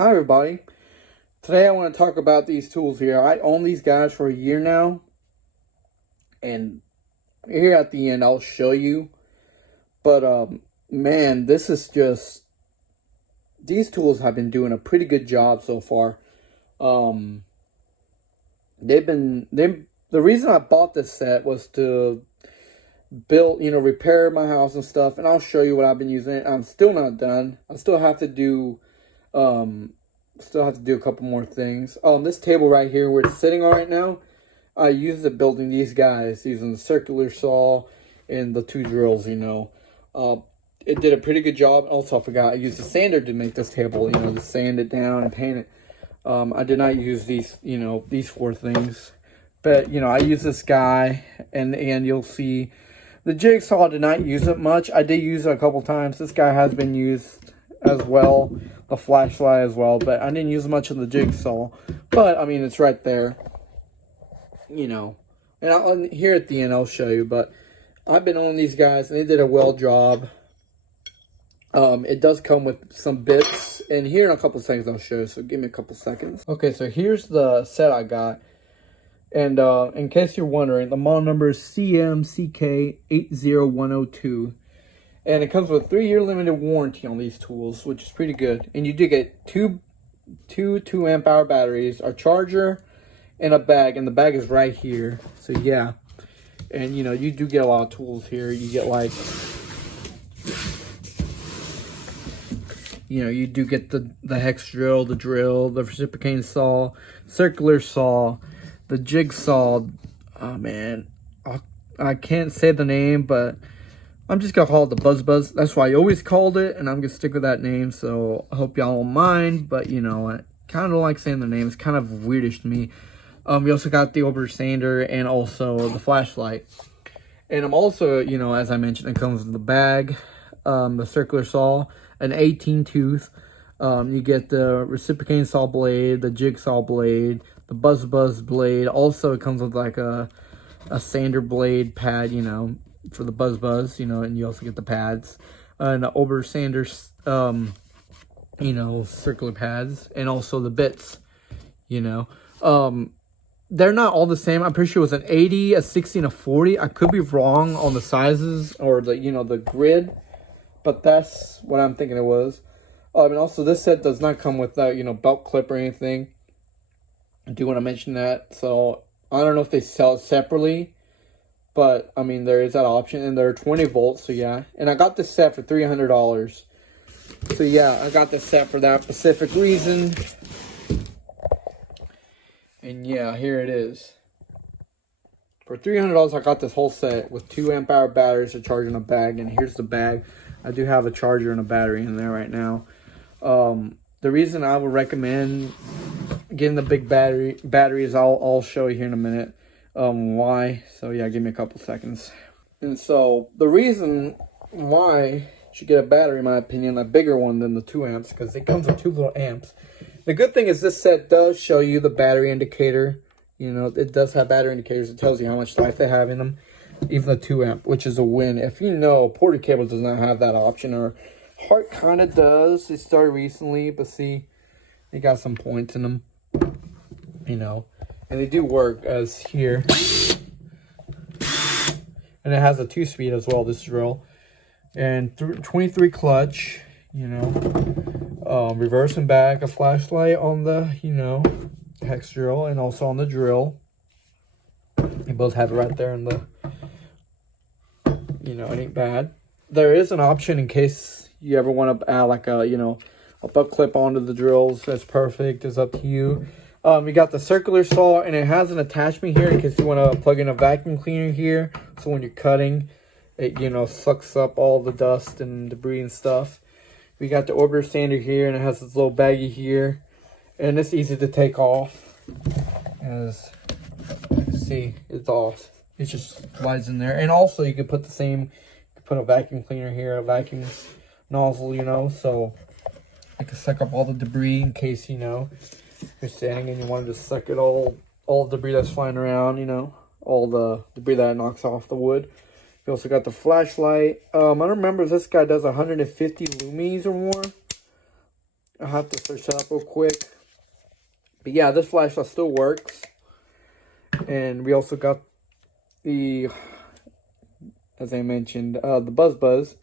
Hi everybody. Today I want to talk about these tools here. I own these guys for a year now. And here at the end I'll show you. But man, this is just, these tools have been doing a pretty good job so far. The reason I bought this set was to repair my house and stuff, and I'll show you what I've been using. I'm still not done. I still have to do a couple more things. This table right here where it's sitting on right now, I used it building these guys using the circular saw and the two drills. It did a pretty good job. Also, I forgot I used a sander to make this table, to sand it down and paint it. I did not use these four things, but I use this guy, and you'll see the jigsaw. I did not use it much. I did use it a couple times. This guy has been used as well, the flashlight as well, but I didn't use much of the jigsaw. But I mean, it's right there, and here at the end I'll show you. But I've been on these guys, and they did a well job. It does come with some bits, and here in a couple seconds I'll show you, so give me a couple seconds. Okay, so here's the set I got, and in case you're wondering, the model number is CMCK80102, and it comes with a 3-year limited warranty on these tools, which is pretty good. And you do get two 2-amp-hour batteries, a charger, and a bag, and the bag is right here. So yeah, and you do get a lot of tools here. You get like, you do get the hex drill, the reciprocating saw, circular saw, the jigsaw. Oh man, I can't say the name, but I'm just gonna call it the Buzz. That's why I always called it, and I'm gonna stick with that name. So I hope y'all don't mind, but I kind of don't like saying the name. It's kind of weirdish to me. We also got the over sander and also the flashlight. And I'm also, as I mentioned, it comes with the bag, the circular saw, an 18 tooth. You get the reciprocating saw blade, the jigsaw blade, the Buzz blade. Also, it comes with like a sander blade pad, for the Buzz, and you also get the pads, and the over sander, circular pads, and also the bits, They're not all the same. I'm pretty sure it was an 80, a 60, and a 40. I could be wrong on the sizes or the grid, but that's what I'm thinking it was. And also, this set does not come with that, belt clip or anything. I do want to mention that. So, I don't know if they sell it separately, but, I mean, there is that option, and they're 20 volts, so yeah. And I got this set for $300. So, yeah, I got this set for that specific reason. And, yeah, here it is. For $300, I got this whole set with 2-amp-hour batteries to charge in a bag. And here's the bag. I do have a charger and a battery in there right now. The reason I would recommend getting the big battery is I'll show you here in a minute why. So yeah, give me a couple seconds. And so the reason why you should get a battery, in my opinion, a bigger one than the 2 amps, because it comes with 2 little amps. The good thing is this set does show you the battery indicator. It does have battery indicators. It tells you how much life they have in them. Even the 2 amp, which is a win. If ported cable does not have that option, or Heart kind of does. It started recently, but see, they got some points in them, and they do work as here. And it has a 2-speed as well, this drill, and 23 clutch, reverse and back, a flashlight on the, hex drill, and also on the drill. They both have it right there in the, it ain't bad. There is an option in case you ever want to add like a, a butt clip onto the drills. That's perfect. It's up to you. You got the circular saw, and it has an attachment here in case you want to plug in a vacuum cleaner here. So when you're cutting, it, sucks up all the dust and debris and stuff. We got the orbiter sander here, and it has this little baggie here. And it's easy to take off. As you can see, it's off. It just slides in there. And also, you can put the same, you can put a vacuum cleaner here, a vacuum nozzle, so it can suck up all the debris in case, you're standing and you want to just suck it all the debris that's flying around, all the debris that knocks off the wood. You also got the flashlight. I don't remember if this guy does 150 lumens or more. I'll have to search that up real quick. But yeah, this flashlight still works. And we also got the, as I mentioned, the Buzz.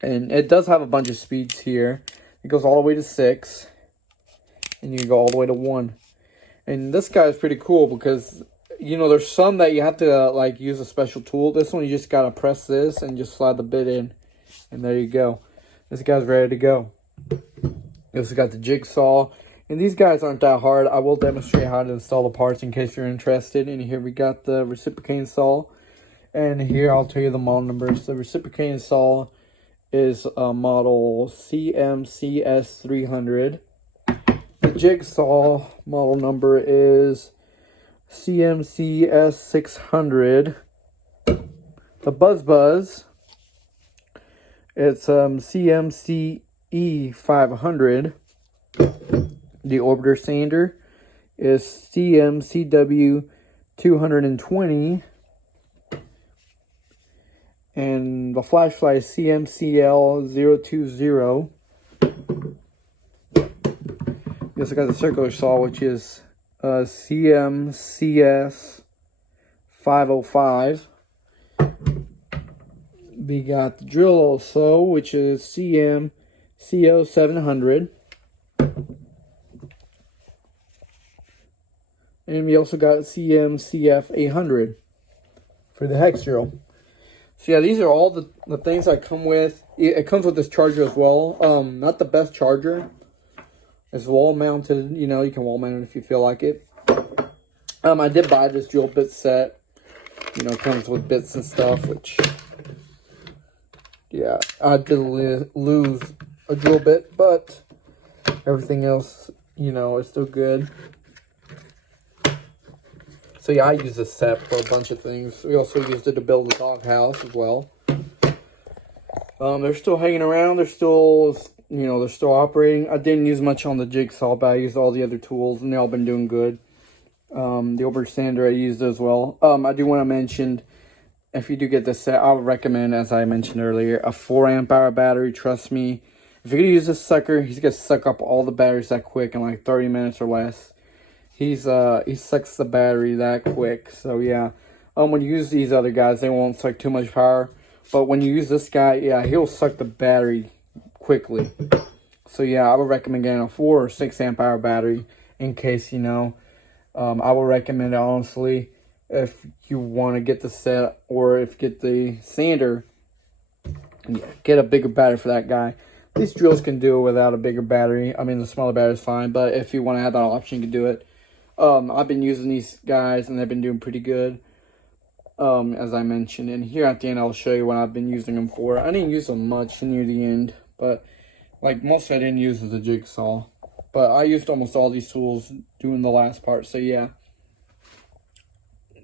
And it does have a bunch of speeds here. It goes all the way to 6. And you can go all the way to 1. And this guy is pretty cool because, you know, there's some that you have to, like, use a special tool. This one, you just got to press this and just slide the bit in. And there you go. This guy's ready to go. You also got the jigsaw. And these guys aren't that hard. I will demonstrate how to install the parts in case you're interested. And here we got the reciprocating saw. And here I'll tell you the model numbers. The reciprocating saw is model CMCS300. The jigsaw model number is CMCS600. The Buzz, it's CMCE500. The orbiter sander is CMCW220. And the flashlight is CMCL020. We also got the circular saw, which is CMCS505. We got the drill also, which is CMCO700. And we also got CMCF800 for the hex drill. So yeah, these are all the things that come with. It comes with this charger as well. Not the best charger. It's wall mounted. You know, you can wall mount it if you feel like it. I did buy this drill bit set. You know, it comes with bits and stuff, which, yeah, I did lose a drill bit, but everything else, you know, is still good. So yeah, I use this set for a bunch of things. We also used it to build a doghouse as well. They're still hanging around. They're still, you know, they're still operating. I didn't use much on the jigsaw, but I used all the other tools, and they've all been doing good. The orbiter sander I used as well. I do want to mention, if you do get this set, I would recommend, as I mentioned earlier, a 4 amp hour battery. Trust me, if you're gonna use this sucker, he's gonna suck up all the batteries that quick in like 30 minutes or less. He sucks the battery that quick. So yeah, when you use these other guys, they won't suck too much power. But when you use this guy, yeah, he'll suck the battery quickly. So yeah, I would recommend getting a 4 or 6 amp hour battery in case, you know. I would recommend it honestly if you want to get the set, or if you get the sander. Yeah, get a bigger battery for that guy. These drills can do it without a bigger battery. I mean, the smaller battery is fine, but if you want to have that option, you can do it. I've been using these guys, and they've been doing pretty good, as I mentioned. And here at the end, I'll show you what I've been using them for. I didn't use them much near the end, but like most I didn't use was the jigsaw. But I used almost all these tools doing the last part, so yeah.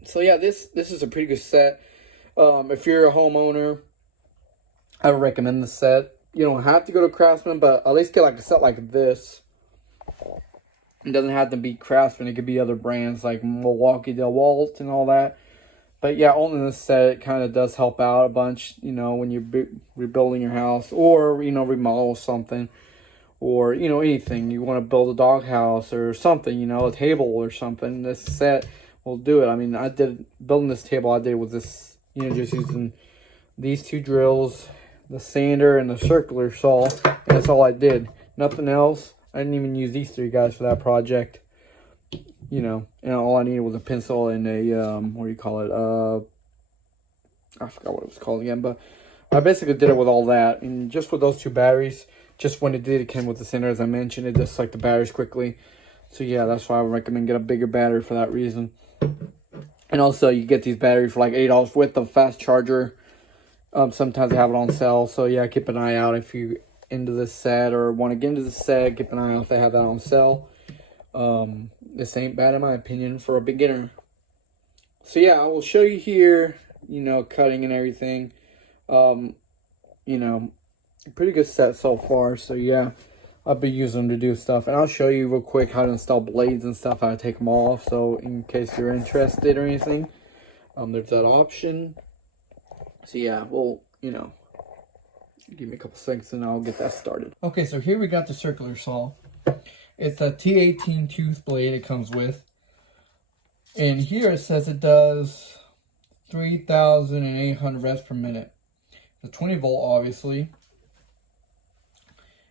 So yeah, this is a pretty good set. If you're a homeowner, I would recommend the set. You don't have to go to Craftsman, but at least get like a set like this. It doesn't have to be Craftsman. It could be other brands like Milwaukee DeWalt and all that. But yeah, owning this set, it kind of does help out a bunch, you know, when you're rebuilding your house, or, you know, remodel something, or, you know, anything. You want to build a doghouse or something, you know, a table or something. This set will do it. I mean, building this table, I did with this, you know, just using these 2 drills, the sander and the circular saw, and that's all I did. Nothing else. I didn't even use these 3 guys for that project. You know, and all I needed was a pencil and a, what do you call it? I forgot what it was called again, but I basically did it with all that. And just with those 2 batteries, just when it came with the sander, as I mentioned, it just sucked the batteries quickly. So yeah, that's why I would recommend get a bigger battery for that reason. And also, you get these batteries for like $8 with the fast charger. Sometimes they have it on sale. So yeah, keep an eye out if you into this set or want to get into the set. Keep an eye out if they have that on sale. This ain't bad in my opinion for a beginner. So yeah, I will show you here, you know, cutting and everything. You know, pretty good set so far. So yeah, I'll be using them to do stuff. And I'll show you real quick how to install blades and stuff, how to take them off. So in case you're interested or anything, there's that option. So yeah, well, you know, Give me a couple seconds and I'll get that started. Okay, so here we got the circular saw. It's a T18 tooth blade it comes with. And here it says it does 3,800 revs per minute. It's 20 volt, obviously.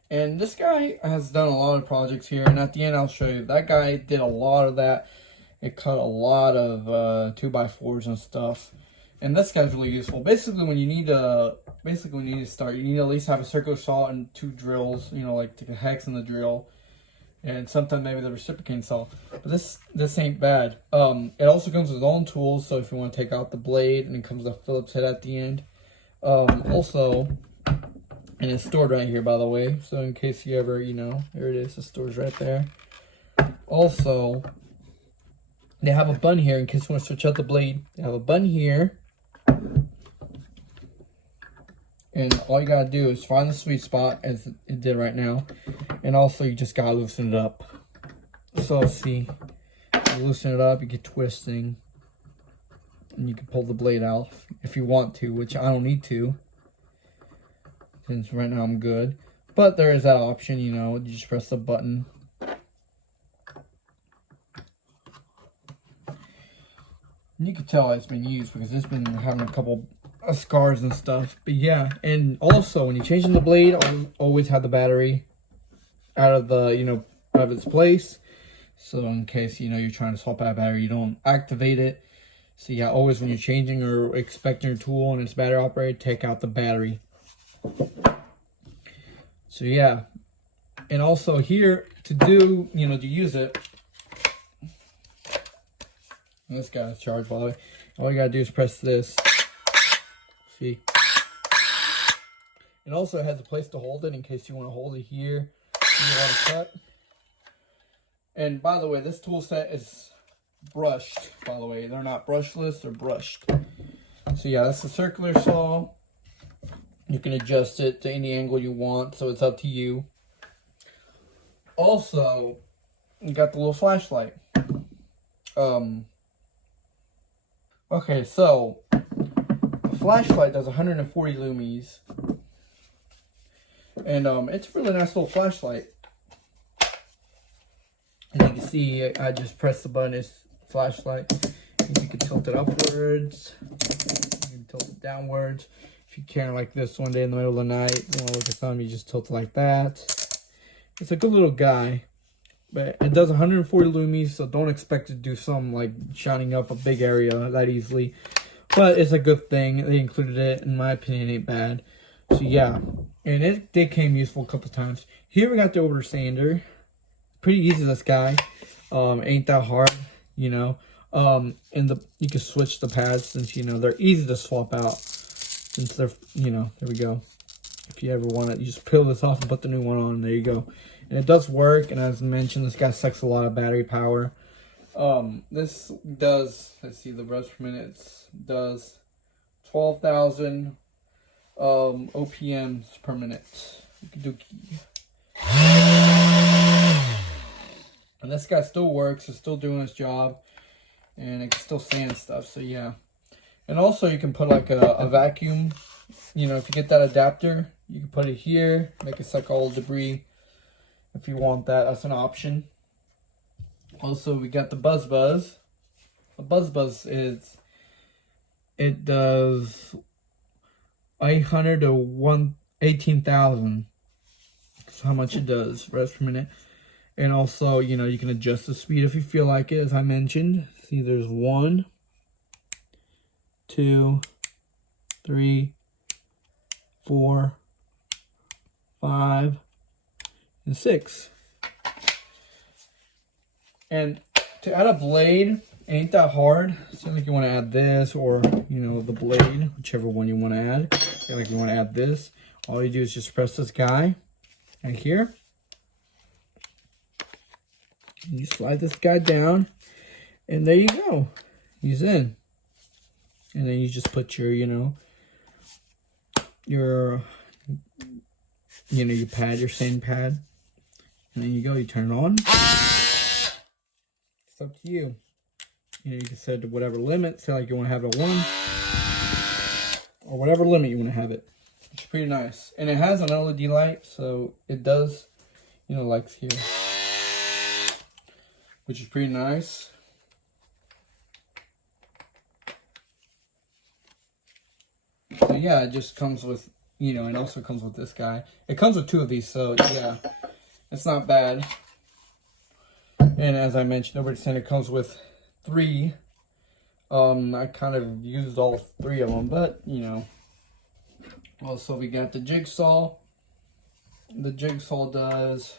And this guy has done a lot of projects here. And at the end, I'll show you. That guy did a lot of that. It cut a lot of 2x4s and stuff. And this guy's really useful. Basically, when you need to start, you need to at least have a circular saw and 2 drills. You know, like take a hex in the drill, and sometimes maybe the reciprocating saw. But this ain't bad. It also comes with its own tools. So if you want to take out the blade, and it comes with a Phillips head at the end. Also, and it's stored right here, by the way. So in case you ever, you know, there it is. It stores right there. Also, they have a button here in case you want to switch out the blade. They have a button here. And all you gotta do is find the sweet spot, as it did right now. And also, you just gotta loosen it up. So, see, you loosen it up, you get twisting. And you can pull the blade out if you want to, which I don't need to, since right now I'm good. But there is that option, you know, you just press the button. And you can tell it's been used because it's been having a couple of scars and stuff. But yeah, and also when you're changing the blade, always have the battery out of the, you know, out of its place. So in case, you know, you're trying to swap out a battery, you don't activate it. So yeah, always when you're changing or expecting your tool and it's battery operated, take out the battery. So yeah, and also here to do, you know, to use it. And this guy's charged, by the way. All you gotta do is press this. See? It also has a place to hold it in case you want to hold it here and you want to cut. And by the way, this tool set is brushed, by the way. They're not brushless, they're brushed. So yeah, that's a circular saw. You can adjust it to any angle you want, so it's up to you. Also, you got the little flashlight. Okay, so the flashlight does 140 lumies. And it's a really nice little flashlight. As you can see, I just press the button, it's flashlight. And you can tilt it upwards. You can tilt it downwards. If you can, like this one day in the middle of the night, you want to look at something, you just tilt it like that. It's a good little guy. But it does 140 lumies, so don't expect to do something like shining up a big area that easily. But it's a good thing. They included it. In my opinion, it ain't bad. So yeah. And it did came useful a couple times. Here we got the older sander. Pretty easy, this guy. Ain't that hard, you know. And you can switch the pads since, you know, they're easy to swap out. Since they're, you know, there we go. If you ever want it, you just peel this off and put the new one on. There you go. And it does work, and as mentioned, this guy sucks a lot of battery power. This does, let's see, the revs per minute does 12,000 OPMs per minute. And this guy still works, it's still doing its job, and it can still sand stuff, so yeah. And also you can put like a vacuum, you know, if you get that adapter, you can put it here, make it suck all the debris. If you want that, that's an option. Also, we got the Buzz. The Buzz is, it does 800 to 18,000. That's how much it does, revs per minute. And also, you know, you can adjust the speed if you feel like it, as I mentioned. See, there's 1, 2, 3, 4, 5, and 6. And to add a blade ain't that hard. So like you want to add this, or you know, the blade, whichever one you want to add. Like you want to add this, all you do is just press this guy right here. You slide this guy down, and there you go. He's in. And then you just put your, you know, your pad, your sand pad. And then you go, you turn it on. It's up to you. You know, you can set it to whatever limit. Say like you want to have it at 1. Or whatever limit you want to have it. It's pretty nice. And it has an LED light, so it does, you know, lights here. Which is pretty nice. So yeah, it just comes with, you know, it also comes with this guy. It comes with 2 of these, so yeah, it's not bad. And as I mentioned over the it comes with 3. I kind of used all 3 of them, but you know. Also, we got the jigsaw. The jigsaw does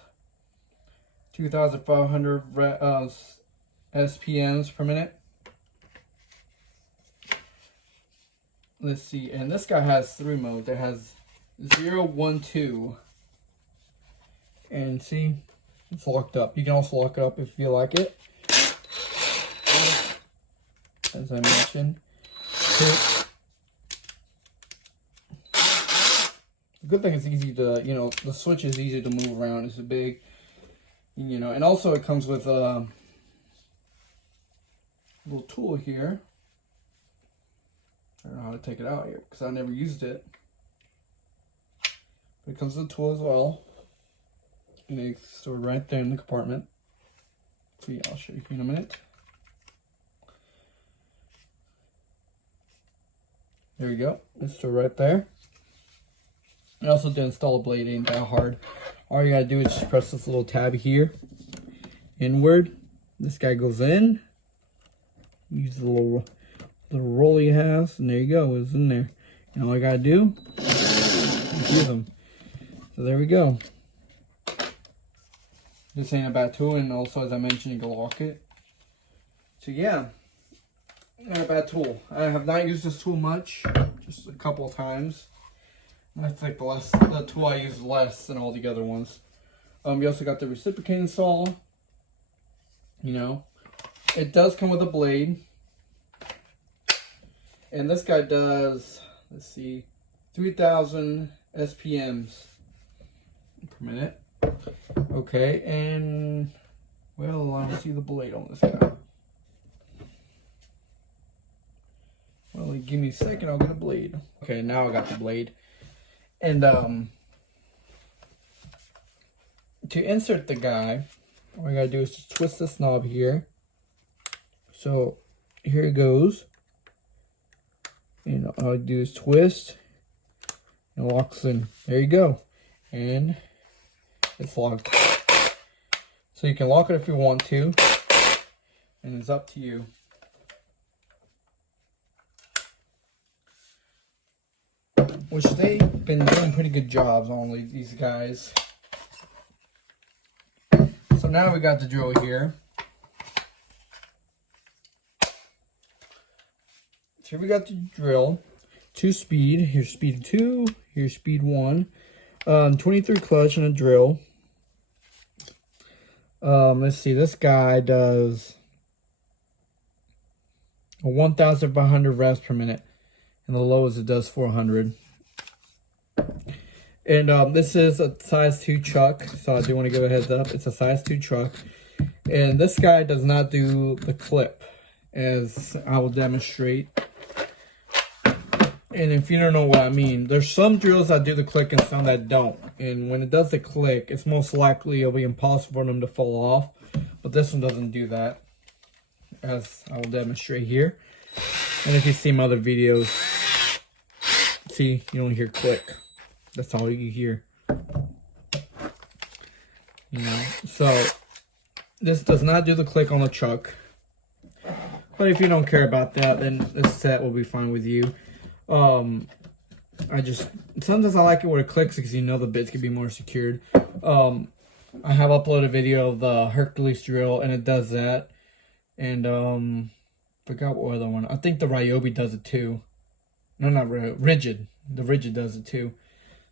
2,500 SPMs per minute. Let's see, and this guy has 3 modes. It has 0, 1, 2. And see, it's locked up. You can also lock it up if you like it. As I mentioned. The good thing is easy to, you know, the switch is easy to move around. It's a big, you know, and also it comes with a little tool here. I don't know how to take it out here because I never used it. But it comes with a tool as well. And it's stored right there in the compartment. So yeah, I'll show you in a minute. There you go. It's stored right there. And also to install a blade ain't that hard. All you gotta do is just press this little tab here. Inward. This guy goes in. Use the little roll he has, and there you go, it's in there. And all I gotta do is use them. So there we go. This ain't a bad tool, and also as I mentioned, you can lock it. So yeah, not a bad tool. I have not used this tool much, just a couple of times. I think the tool I use less than all the other ones. We also got the reciprocating saw. You know, it does come with a blade. And this guy does, let's see, 3,000 SPMs per minute. Okay, and, well, I don't see the blade on this guy. Well, give me a second, I'll get a blade. Okay, now I got the blade. And, to insert the guy, all I gotta do is just twist this knob here. So, here it goes. And all I do is twist and locks in. There you go. And it's locked. So you can lock it if you want to. And it's up to you. Which they've been doing pretty good jobs on these guys. So now we got the drill here. So here we got the drill, 2-speed, here's speed 2, here's speed 1, 23 clutch and a drill. Let's see, this guy does 1,500 revs per minute, and the lowest it does 400. And this is a size 2 chuck, so I do want to give a heads up, it's a size 2 chuck. And this guy does not do the clip, as I will demonstrate. And if you don't know what I mean, there's some drills that do the click and some that don't. And when it does the click, it's most likely it'll be impossible for them to fall off. But this one doesn't do that, as I will demonstrate here. And if you see my other videos, see, you don't hear click. That's all you hear. You know, so this does not do the click on the chuck. But if you don't care about that, then this set will be fine with you. Sometimes I like it where it clicks because you know the bits can be more secured. I have uploaded a video of the Hercules drill and it does that. And forgot what other one. I think the Ryobi does it too. No, not Rigid. The Rigid does it too.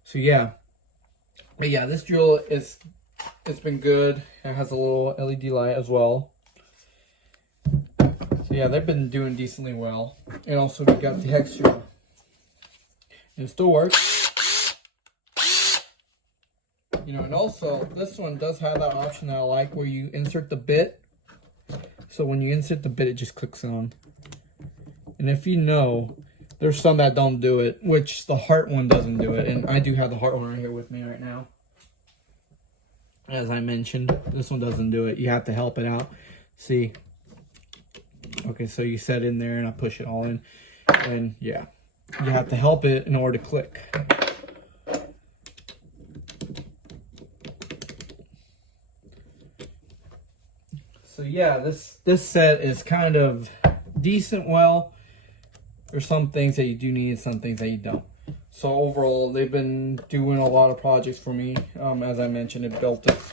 So yeah. But yeah, this drill it's been good. It has a little LED light as well. So yeah, they've been doing decently well. And also we got the hex drill. It still works. You know, and also this one does have that option that I like where you insert the bit. So when you insert the bit, it just clicks on. And if you know, There's some that don't do it, which the heart one doesn't do it. And I do have the heart one right here with me right now. As I mentioned, this one doesn't do it. You have to help it out. See? Okay, so you set in there and I push it all in. And yeah, you have to help it in order to click. So yeah, this set is kind of decent. Well, there's some things that you do need, some things that you don't. So overall, they've been doing a lot of projects for me. As I mentioned, it built this,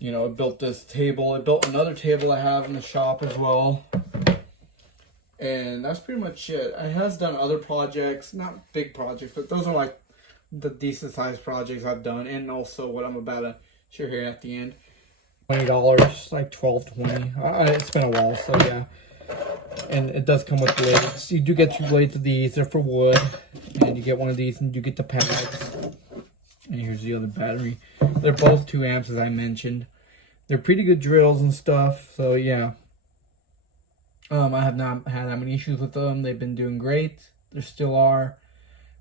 you know, it built this table. It built another table I have in the shop as well. And that's pretty much it. It has done other projects, not big projects, but those are like the decent sized projects I've done. And also what I'm about to show here at the end. $20, like $12.20. It's been a while, so yeah. And it does come with blades. You do get 2 blades of these. They're for wood. And you get one of these and you get the pads. And here's the other battery. They're both 2 amps, as I mentioned. They're pretty good drills and stuff. So yeah. I have not had that many issues with them. They've been doing great. There still are.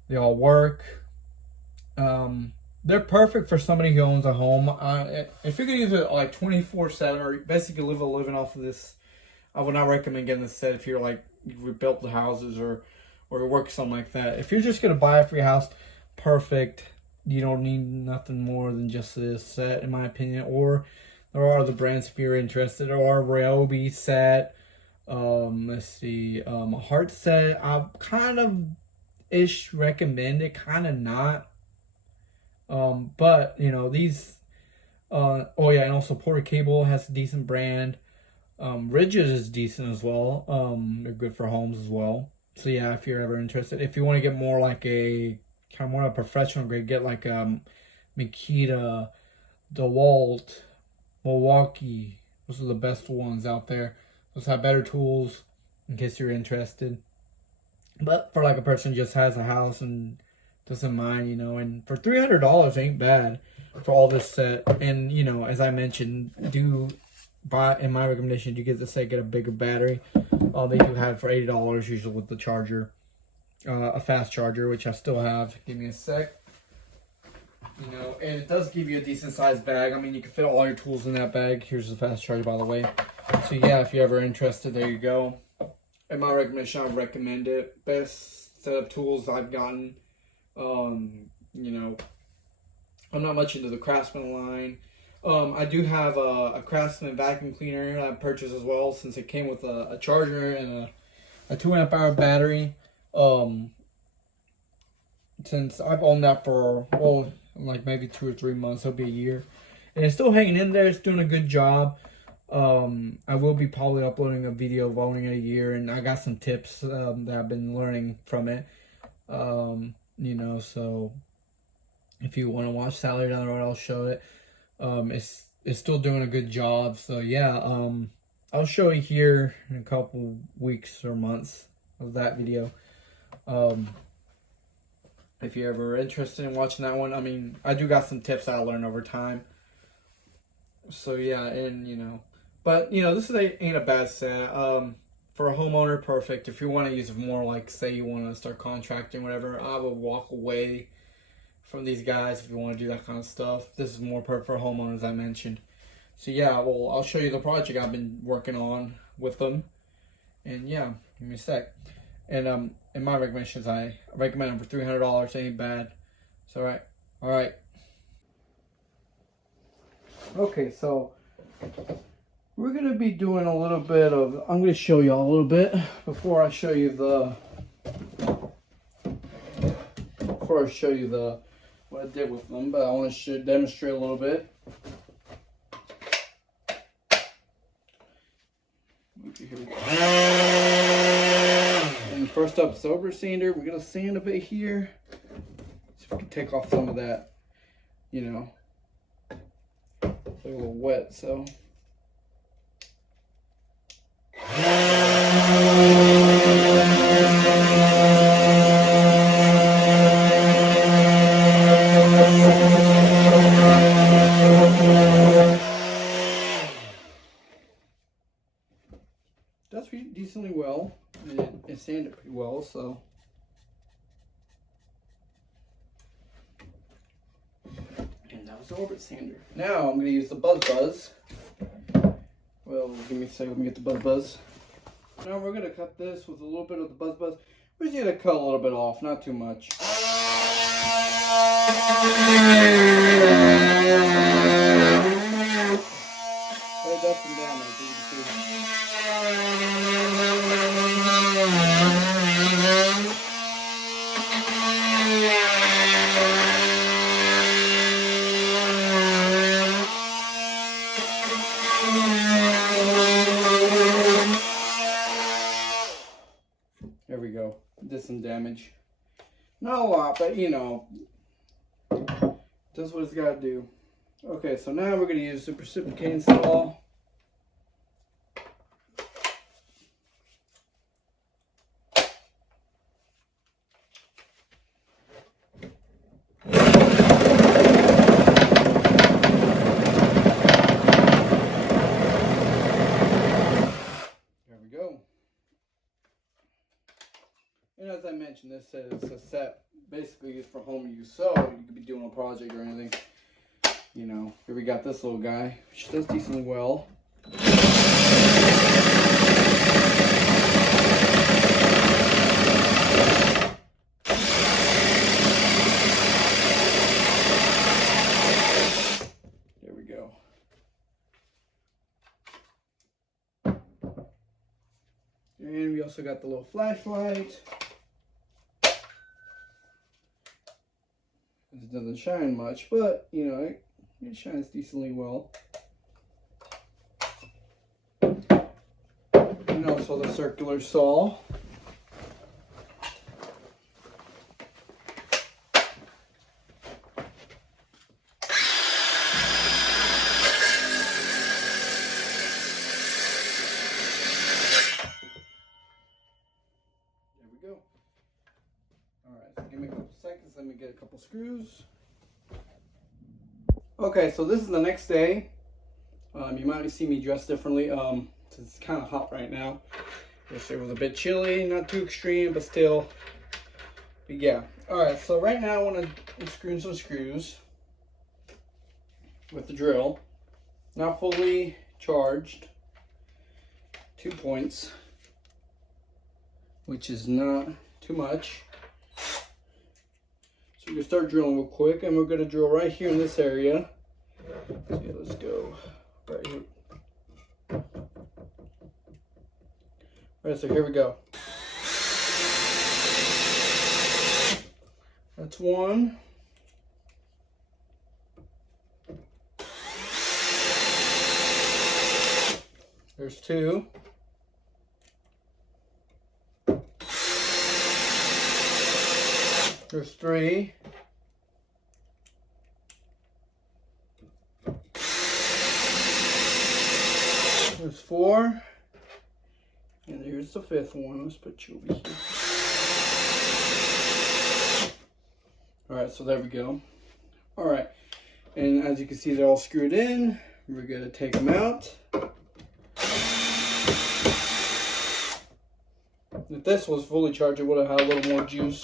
They all work. They're perfect for somebody who owns a home. If you're going to use it like 24/7 or basically live a living off of this, I would not recommend getting this set if you're like, you rebuilt the houses or work something like that. If you're just going to buy it for your house, perfect. You don't need nothing more than just this set, in my opinion. Or there are other brands if you're interested. There are revew set. Let's see. A heart set. I kind of ish recommend it, kind of not. But you know, these, oh yeah, and also Porter Cable has a decent brand. Rigid is decent as well. They're good for homes as well. So yeah, if you're ever interested, if you want to get more like a kind of more of a professional grade, get like Makita, DeWalt, Milwaukee. Those are the best ones out there. Those have better tools in case you're interested. But for like a person who just has a house and doesn't mind, you know, and for $300 ain't bad for all this set. And you know, as I mentioned, do buy, in my recommendation, do get the set, get a bigger battery. They do have for $80 usually with the charger, a fast charger, which I still have. Give me a sec. You know, and it does give you a decent sized bag. I mean, you can fit all your tools in that bag. Here's the fast charger, by the way. So yeah, if you're ever interested, there you go. In my recommendation, I would recommend it. Best set of tools I've gotten. You know, I'm not much into the Craftsman line. I do have a Craftsman vacuum cleaner that I purchased as well, since it came with a charger and a 2 amp hour battery. Since I've owned that for, well, like maybe 2 or 3 months, it'll be a year. And it's still hanging in there. It's doing a good job. I will be probably uploading a video of owning it a year, and I got some tips that I've been learning from it. You know, so if you want to watch Salary down the road, I'll show it. It's still doing a good job. So yeah, I'll show you here in a couple weeks or months of that video. If you're ever interested in watching that one, I mean, I do got some tips I learned over time. So yeah, and you know, but you know, this ain't a bad set. For a homeowner, perfect. If you want to use it more, like say you want to start contracting, whatever, I would walk away from these guys if you want to do that kind of stuff. This is more perfect for homeowners, I mentioned. So yeah, well, I'll show you the project I've been working on with them. And yeah, give me a sec. And in my recommendations, I recommend them for $300. Ain't bad. So all right. Okay, so we're gonna be doing a little bit of. I'm gonna show y'all a little bit before I show you the. What I did with them, but I want to demonstrate a little bit. Okay, here we go. And first up, sober sander. We're gonna sand a bit here, so we can take off some of that. You know, it's a little wet, so. That's decently well. It sanded pretty well, so. And that was the orbit sander. Now I'm going to use the Buzz. Well, give me a second, let me get the Buzz. Now we're going to cut this with a little bit of the Buzz. We're just going to cut a little bit off, not too much. It does some damage, as you can see. There we go. Did some damage. Not a lot, but you know, does what it's got to do. Okay, so now we're going to use the reciprocating saw. And as I mentioned, this is a set basically is for home use, so you could be doing a project or anything. You know, here we got this little guy, which does decently well. There we go. And we also got the little flashlight. It doesn't shine much, but you know, it shines decently well. And also the circular saw. There we go. Alright, so give me a couple seconds, let me get a couple screws. Okay, so this is the next day. You might see me dressed differently. It's kind of hot right now. Yesterday was a bit chilly, not too extreme, but still. But yeah. Alright, so right now I want to screw in some screws with the drill. Not fully charged. 2 points, which is not too much. So we're going to start drilling real quick, and we're going to drill right here in this area. So yeah, let's go right here. All right, so here we go. That's one. There's two. There's three. There's four. And here's the fifth one. Let's put you over here. Alright, so there we go. Alright. And as you can see, they're all screwed in. We're going to take them out. If this was fully charged, it would have had a little more juice.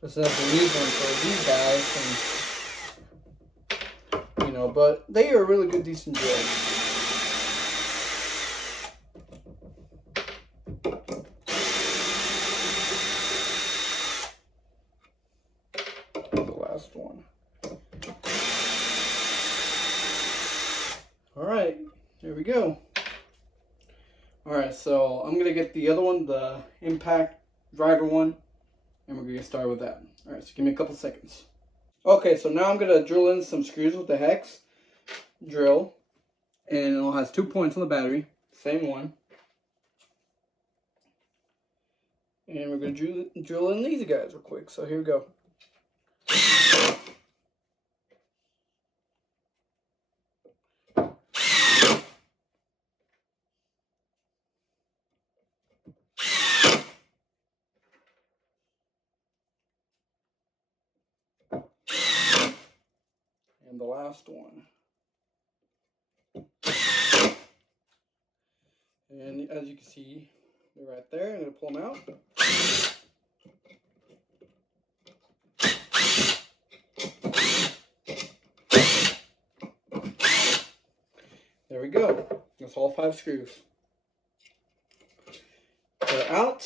This is the new one for these guys. And, you know, but they are a really good, decent drill. The last one. Alright, there we go. Alright, so I'm going to get the other one, the impact driver one, and we're going to get started with that. Alright, so give me a couple seconds. Okay, so now I'm going to drill in some screws with the hex drill, and it has 2 points on the battery, same one. And we're going to drill in these guys real quick, so here we go. And the last one. And as you can see, They're right there. I'm gonna pull them out. There we go. That's all 5 screws. They're out.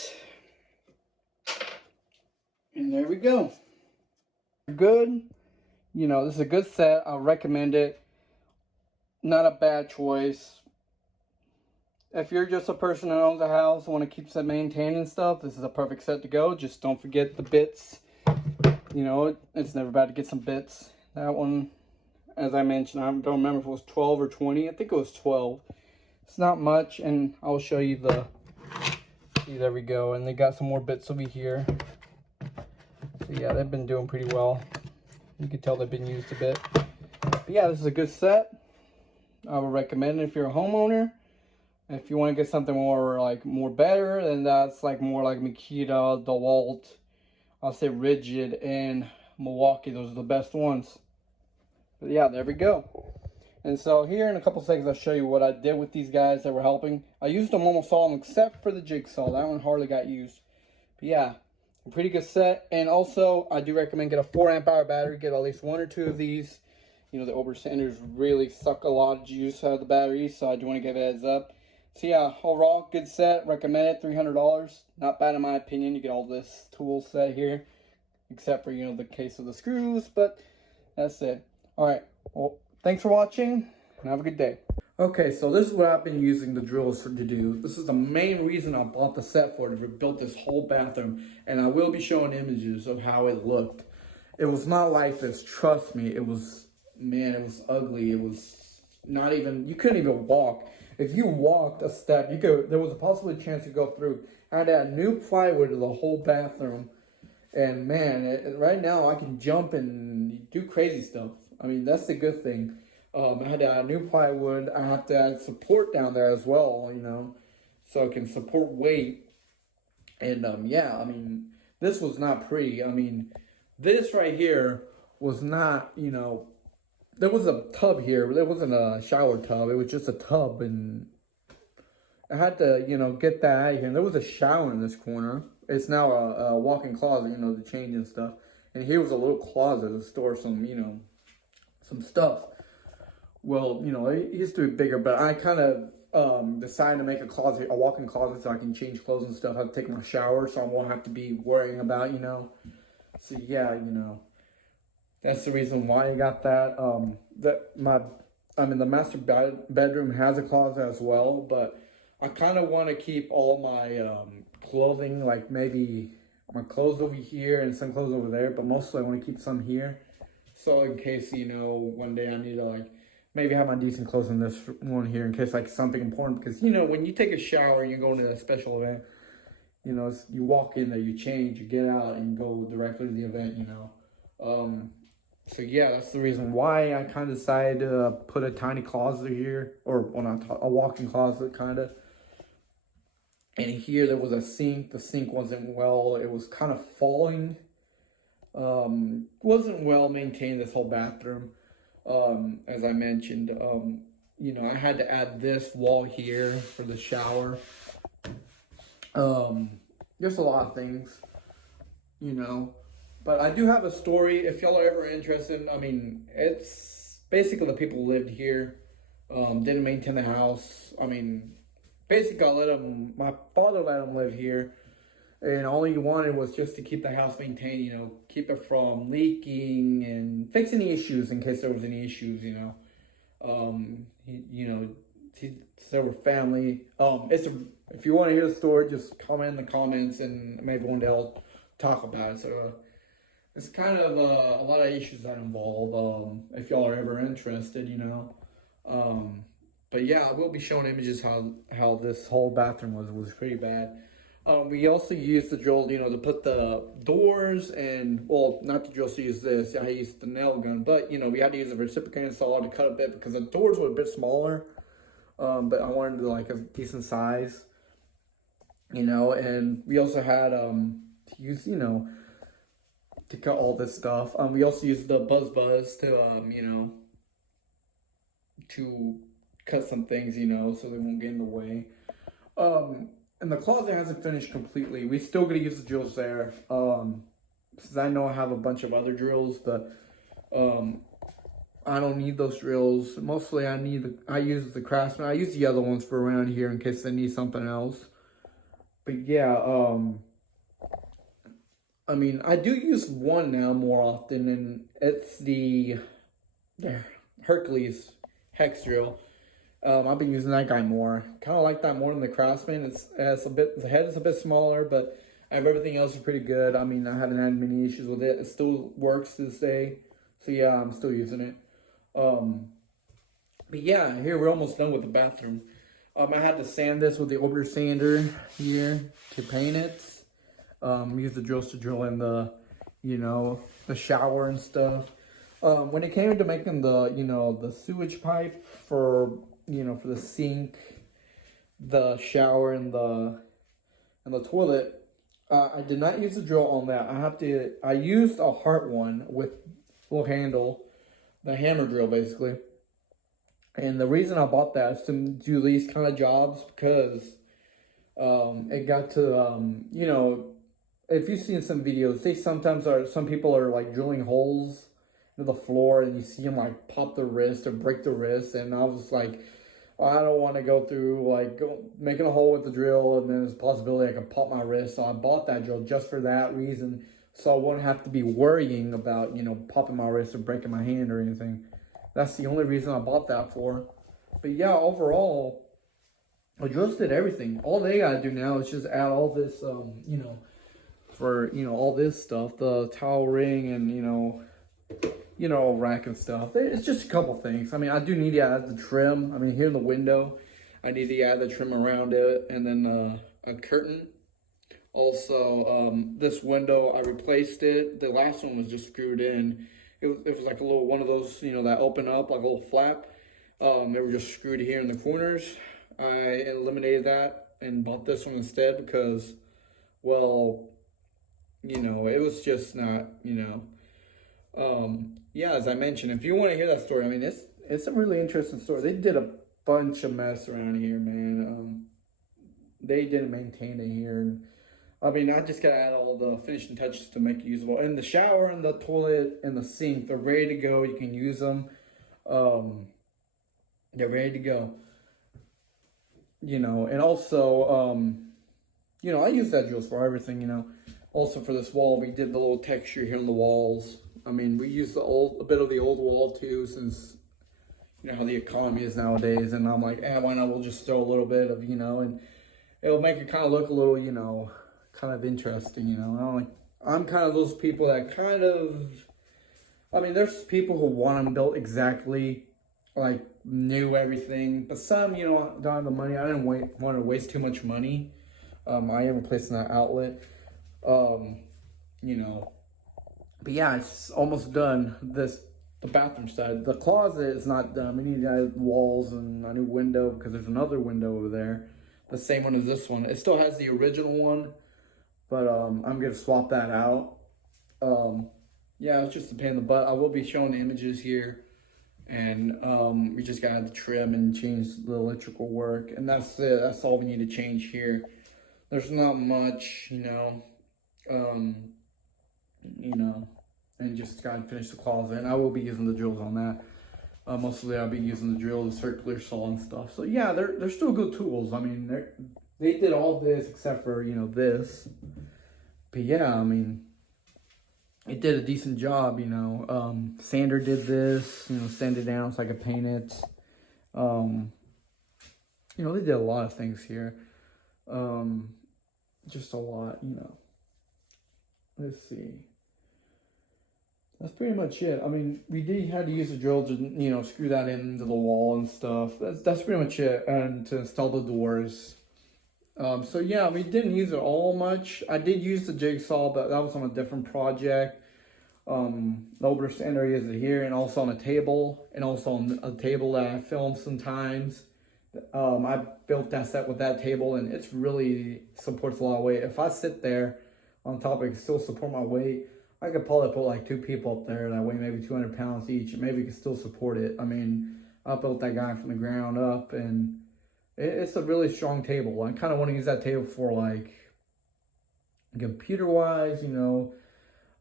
And there we go. Good. You know, this is a good set. I'll recommend it. Not a bad choice. If you're just a person that owns a house and want to keep it maintained and stuff, this is a perfect set to go. Just don't forget the bits. You know, it's never bad to get some bits. That one, as I mentioned, I don't remember if it was 12 or 20. I think it was 12. It's not much, and I'll show you the... See, there we go. And they got some more bits over here. So yeah, they've been doing pretty well. You can tell they've been used a bit. But yeah, this is a good set. I would recommend it if you're a homeowner. If you want to get something more better, then that's more like Makita, DeWalt, I'll say Rigid, and Milwaukee. Those are the best ones. But yeah, there we go. And so here in a couple seconds, I'll show you what I did with these guys that were helping. I used them almost all except for the jigsaw. That one hardly got used. But yeah, a pretty good set. And also, I do recommend get a 4-amp-hour battery. Get at least 1 or 2 of these. You know, the overstanders really suck a lot of juice out of the batteries, so I do want to give it a heads up. So yeah, overall, good set. Recommend it. $300. Not bad in my opinion. You get all this tool set here, except for, you know, the case of the screws, but that's it. All right. Well, thanks for watching, and have a good day. Okay, so this is what I've been using the drills to do. This is the main reason I bought the set for it, to build this whole bathroom, and I will be showing images of how it looked. It was not like this, trust me. It was, man, it was ugly. It was not even, you couldn't even walk. If you walked a step, there was a possible chance you go through. I had to add new plywood to the whole bathroom. And man, right now I can jump and do crazy stuff. I mean, that's the good thing. I had to add new plywood. I have to add support down there as well, you know, so it can support weight. And yeah, I mean, this was not pretty. I mean, this right here was not, you know, there was a tub here, but it wasn't a shower tub. It was just a tub, and I had to, you know, get that out of here. And there was a shower in this corner. It's now a walk-in closet, you know, to change and stuff. And here was a little closet to store some, you know, some stuff. Well, you know, it used to be bigger, but I kind of decided to make a walk-in closet, so I can change clothes and stuff. I have to take my shower, so I won't have to be worrying about, you know. So yeah, you know. That's the reason why I got that. The master bedroom has a closet as well, but I kind of want to keep all my clothing, like maybe my clothes over here and some clothes over there, but mostly I want to keep some here. So in case, you know, one day I need to maybe have my decent clothes in this one here in case something important, because, you know, when you take a shower and you're going to a special event, you know, you walk in there, you change, you get out, and go directly to the event, you know. So yeah, that's the reason why I kind of decided to put a tiny closet here, or well, not a walk-in closet kind of. And here there was a sink. The sink wasn't well. It was kind of falling. Wasn't well maintained, this whole bathroom. As I mentioned, you know, I had to add this wall here for the shower. There's a lot of things, you know. But I do have a story, if y'all are ever interested. I mean, it's basically the people who lived here, didn't maintain the house. I mean, basically my father let them live here, and all he wanted was just to keep the house maintained, you know, keep it from leaking and fix any issues in case there was any issues, you know. There were family. If you want to hear the story, just comment in the comments, and maybe one day I'll talk about it. So, it's kind of a lot of issues that involve, if y'all are ever interested, you know. But yeah, I will be showing images how this whole bathroom was pretty bad. We also used the drill, you know, to put the doors and, well, not the drill to use this. I used the nail gun, but, you know, we had to use a reciprocating saw to cut a bit because the doors were a bit smaller. But I wanted a decent size, you know, and we also had to use, you know, to cut all this stuff. We also used the buzz to, you know, to cut some things, you know, so they won't get in the way. And the closet hasn't finished completely. We still gonna use the drills there. Since I know I have a bunch of other drills, but I don't need those drills. Mostly I use the craftsman. I use the other ones for around here in case I need something else. But yeah, I mean, I do use one now more often, and it's the Hercules hex drill. I've been using that guy more. Kind of like that more than the craftsman. The head is a bit smaller, but everything else is pretty good. I mean, I haven't had many issues with it. It still works to this day. So yeah, I'm still using it. But yeah, here we're almost done with the bathroom. I had to sand this with the Ober sander here to paint it. Use the drills to drill in the, the shower and stuff. When it came to making the, the sewage pipe for, for the sink, the shower, and the toilet, I did not use the drill on that. I used a heart one with a little handle, the hammer drill basically. And the reason I bought that is to do these kind of jobs because it got to, if you've seen some videos, some people are like drilling holes in the floor and you see them like pop their wrist or break their wrist. And I was like, I don't want to go through making a hole with the drill and then there's a possibility I could pop my wrist. So I bought that drill just for that reason. So I wouldn't have to be worrying about, popping my wrist or breaking my hand or anything. That's the only reason I bought that for. But yeah, overall, the drills did everything. All they gotta do now is just add all this, for, all this stuff, the towel ring and, rack and stuff. It's just a couple things. I mean, I do need to add the trim. I mean, here in the window, I need to add the trim around it and then a curtain. Also, this window, I replaced it. The last one was just screwed in. It was like a little one of those, that open up like a little flap. They were just screwed here in the corners. I eliminated that and bought this one instead because, well, it was just not, yeah, as I mentioned, if you want to hear that story, I mean, it's a really interesting story. They did a bunch of mess around here, man. They didn't maintain it here. I mean, I just gotta add all the finishing touches to make it usable. And the shower and the toilet and the sink, they're ready to go. You can use them. They're ready to go. And also, I use that drills for everything, Also for this wall, we did the little texture here on the walls. I mean, we used a bit of the old wall too, since, how the economy is nowadays. And I'm like, why not? We'll just throw a little bit of, and it'll make it kind of look a little, kind of interesting, I'm kind of those people that I mean, there's people who want them built exactly like new everything, but some, don't have the money. I didn't want to waste too much money. I am replacing that outlet, but yeah, it's almost done. The bathroom side, the closet is not done. We need to add walls and a new window because there's another window over there, the same one as this one. It still has the original one, but I'm gonna swap that out. Yeah, it's just a pain in the butt. I will be showing the images here, and we just gotta trim and change the electrical work, and that's it. That's all we need to change here. There's not much, and just gotta finish the closet. And I will be using the drills on that. Mostly I'll be using the drill, the circular saw and stuff. So yeah, they're still good tools. I mean, they did all this except for, this. But yeah, I mean, it did a decent job, Sander did this, sand it down so I could paint it. They did a lot of things here. Just a lot, Let's see. That's pretty much it. I mean, we had to use a drill to, screw that into the wall and stuff. That's pretty much it. And to install the doors. So yeah, we didn't use it all much. I did use the jigsaw, but that was on a different project. The over sander is here, and also on a table, and also on a table that I filmed sometimes. I built that set with that table, and it's really supports a lot of weight. If I sit there on top, I can still support my weight. I could probably put like 2 people up there that weigh maybe 200 pounds each, and maybe could still support it. I mean, I built that guy from the ground up, and It's a really strong table. I kind of want to use that table for like computer wise, you know.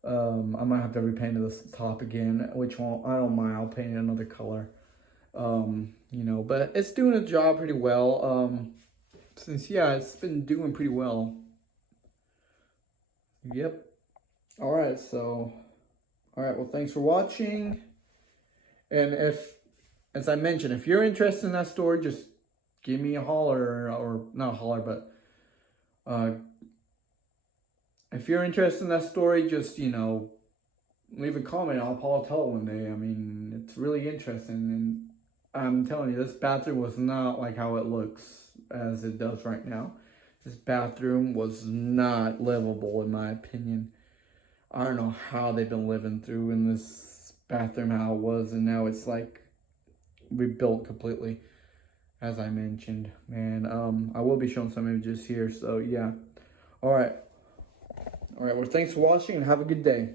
I might have to repaint this top again, which won't, I don't mind. I'll paint it another color. You know, but it's doing a job pretty well. Since, yeah, it's been doing pretty well. Yep. All right, so, all right, well, thanks for watching. And if, as I mentioned, if you're interested in that story, just give me a holler, or not a holler, but if you're interested in that story, just, you know, leave a comment. I'll probably tell it one day. I mean, it's really interesting. And I'm telling you, this bathroom was not like how it looks as it does right now. This bathroom was not livable, in my opinion. I don't know how they've been living through in this bathroom, how it was, and now it's like rebuilt completely, as I mentioned. Man, I will be showing some images here, so yeah. All right. All right, well, thanks for watching and have a good day.